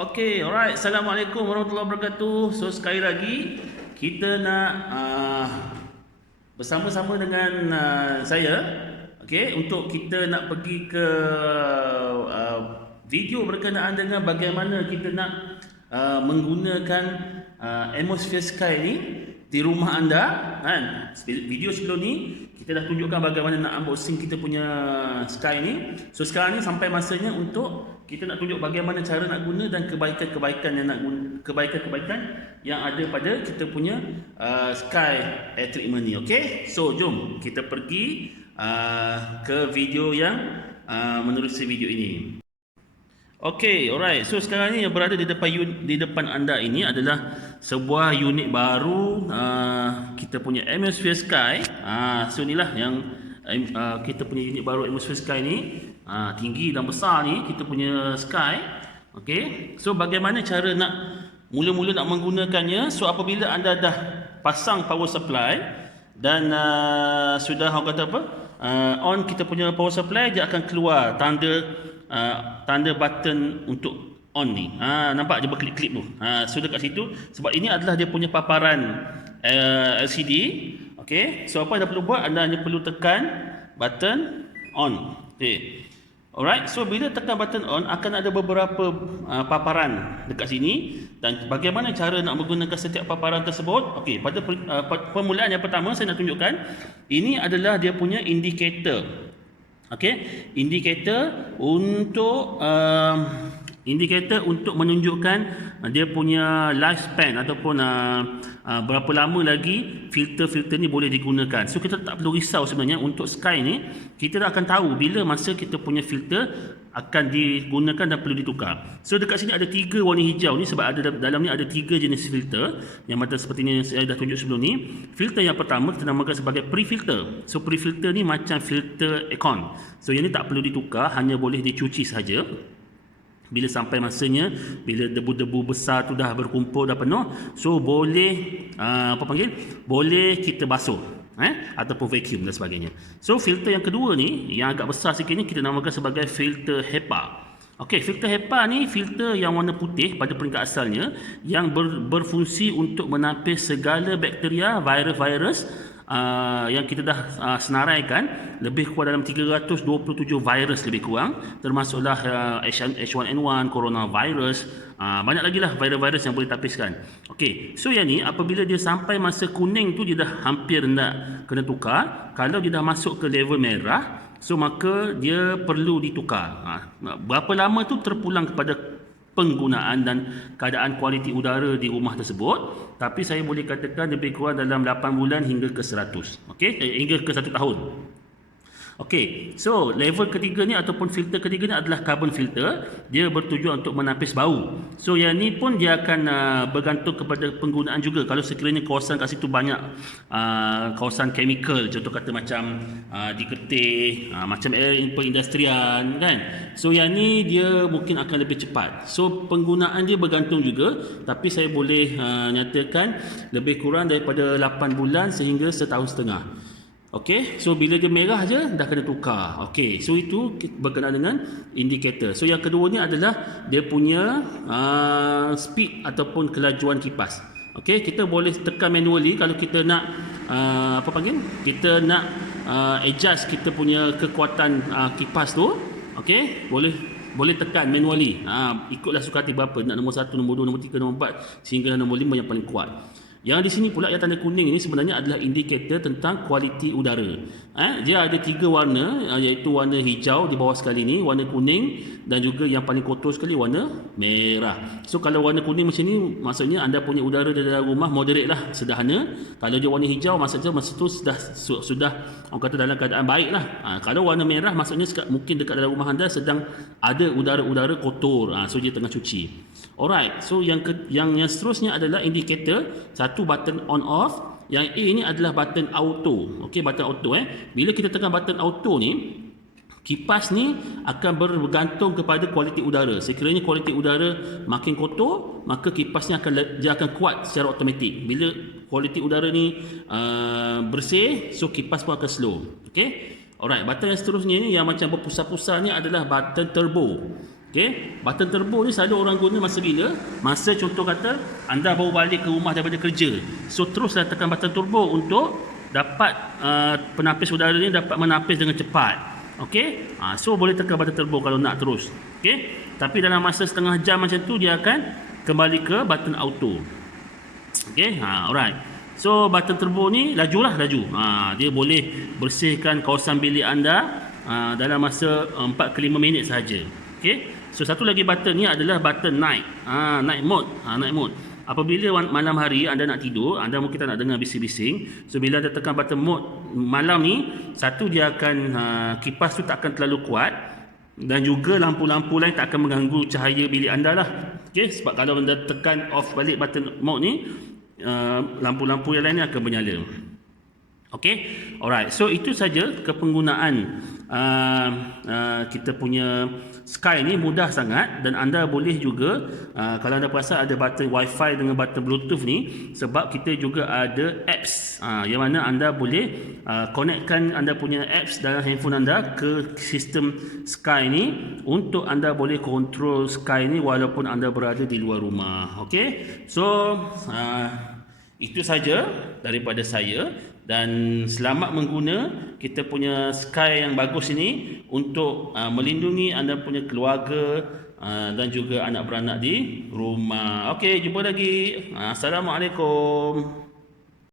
Okay, alright. Assalamualaikum warahmatullahi wabarakatuh. So sekali lagi kita nak bersama-sama dengan saya, okay, untuk kita nak pergi ke video berkenaan dengan bagaimana kita nak menggunakan Atmosphere Sky ni di rumah anda, kan? Video sebelum ni kita dah tunjukkan bagaimana nak unboxing kita punya Sky ni. So sekarang ni sampai masanya untuk kita nak tunjuk bagaimana cara nak guna dan kebaikan-kebaikan yang nak guna, kebaikan-kebaikan yang ada pada kita punya Sky Air Treatment ni. Okey, so jom kita pergi ke video yang menerusi video ini. Okey, alright. So sekarang ni yang berada di depan anda ini adalah sebuah unit baru kita punya Atmosphere Sky. So inilah yang kita punya unit baru Atmosphere Sky ni. Tinggi dan besar ni kita punya Sky. Okey. So bagaimana cara nak mula-mula nak menggunakannya? So apabila anda dah pasang power supply dan sudah orang kata apa? On kita punya power supply, dia akan keluar tanda button untuk on ni. Nampak je berklip-klip tu. So dekat situ, sebab ini adalah dia punya paparan LCD. Okey. So apa anda perlu buat? Anda hanya perlu tekan button on. Okey. Alright, so bila tekan button on akan ada beberapa paparan dekat sini, dan bagaimana cara nak menggunakan setiap paparan tersebut. Okey, pada permulaan yang pertama saya nak tunjukkan ini adalah dia punya indicator. Okey, indikator untuk menunjukkan dia punya lifespan ataupun berapa lama lagi filter-filter ni boleh digunakan. So kita tak perlu risau sebenarnya untuk Sky ni, kita dah akan tahu bila masa kita punya filter akan digunakan dan perlu ditukar. So dekat sini ada 3 warna hijau ni sebab ada dalam ni ada 3 jenis filter yang macam seperti ni yang saya dah tunjuk sebelum ni. Filter yang pertama kita namakan sebagai pre-filter. So pre-filter ni macam filter aircon. So yang ni tak perlu ditukar, hanya boleh dicuci saja. Bila sampai masanya, bila debu-debu besar tu dah berkumpul, dah penuh, so boleh boleh kita basuh ataupun vacuum dan sebagainya. So filter yang kedua ni, yang agak besar sikit ni, kita namakan sebagai filter HEPA. Okey, filter HEPA ni filter yang warna putih pada peringkat asalnya, yang berfungsi untuk menapis segala bakteria, virus-virus yang kita dah senaraikan, lebih kurang dalam 327 virus lebih kurang, termasuklah H1N1, coronavirus, banyak lagi lah virus-virus yang boleh tapiskan. Okey, so yang ni apabila dia sampai masa kuning tu, dia dah hampir nak kena tukar. Kalau dia dah masuk ke level merah, so maka dia perlu ditukar. Berapa lama tu terpulang kepada penggunaan dan keadaan kualiti udara di rumah tersebut, tapi saya boleh katakan lebih kurang dalam 8 bulan hingga ke 100. Okey, hingga ke 1 tahun. Okey, so level ketiga ni ataupun filter ketiga ni adalah carbon filter. Dia bertujuan untuk menapis bau. So yang ni pun dia akan bergantung kepada penggunaan juga. Kalau sekiranya kawasan kat situ banyak kawasan chemical, contoh kata macam di Kerteh, macam perindustrian kan. So yang ni dia mungkin akan lebih cepat. So penggunaan dia bergantung juga, tapi saya boleh nyatakan lebih kurang daripada 8 bulan sehingga setahun setengah. Okey, so bila dia merah je dah kena tukar. Okey, so itu berkenaan dengan indikator. So yang kedua ni adalah dia punya speed ataupun kelajuan kipas. Okey, kita boleh tekan manually kalau kita nak kita nak adjust kita punya kekuatan kipas tu. Okey, boleh tekan manually. Ikutlah suka hati berapa, nak nombor 1, nombor 2, nombor 3, nombor 4 sehingga nombor 5 yang paling kuat. Yang di sini pula yang tanda kuning ini sebenarnya adalah indikator tentang kualiti udara. Dia ada 3 warna, iaitu warna hijau di bawah sekali ni, warna kuning, dan juga yang paling kotor sekali warna merah. So kalau warna kuning macam ni, maksudnya anda punya udara di dalam rumah moderate lah, sederhana. Kalau dia warna hijau, maksudnya masa tu sudah orang kata dalam keadaan baik lah. Kalau warna merah, maksudnya mungkin dekat dalam rumah anda sedang ada udara-udara kotor, so dia tengah cuci. Alright, so yang seterusnya adalah indikator. Satu button on off. Yang A ni adalah button auto. Okey, button auto Bila kita tekan button auto ni, kipas ni akan bergantung kepada kualiti udara. Sekiranya kualiti udara makin kotor, maka kipas ni dia akan kuat secara automatik. Bila kualiti udara ni bersih, so kipas pun akan slow. Okey. Alright, button yang seterusnya ni yang macam berpusar-pusar ni adalah button turbo. Okey, button turbo ni selalu orang guna masa bila? Masa contoh kata anda baru balik ke rumah daripada kerja. So teruslah tekan button turbo untuk dapat penapis udara ni dapat menapis dengan cepat. Okey? So boleh tekan button turbo kalau nak terus. Okey? Tapi dalam masa setengah jam macam tu dia akan kembali ke button auto. Okey? Alright. So button turbo ni laju. Dia boleh bersihkan kawasan bilik anda dalam masa 4 ke 5 minit sahaja. Okey? So satu lagi button ni adalah button night. Night mode. Night mode. Apabila malam hari anda nak tidur, anda mungkin tak nak dengar bising-bising. So bila anda tekan button mode malam ni, satu dia akan kipas tu tak akan terlalu kuat dan juga lampu-lampu lain tak akan mengganggu cahaya bilik anda lah. Okey, sebab kalau anda tekan off balik button mode ni, lampu-lampu yang lain ni akan menyala. Okey, alright. So itu saja kepenggunaan kita punya Sky ni mudah sangat, dan anda boleh juga kalau anda perasan ada button Wi-Fi dengan button Bluetooth ni, sebab kita juga ada apps yang mana anda boleh connectkan anda punya apps dalam handphone anda ke sistem Sky ni untuk anda boleh kontrol Sky ni walaupun anda berada di luar rumah. Okey, so itu saja daripada saya, dan selamat mengguna kita punya Sky yang bagus ini untuk melindungi anda punya keluarga dan juga anak beranak di rumah. Okey, jumpa lagi. Assalamualaikum.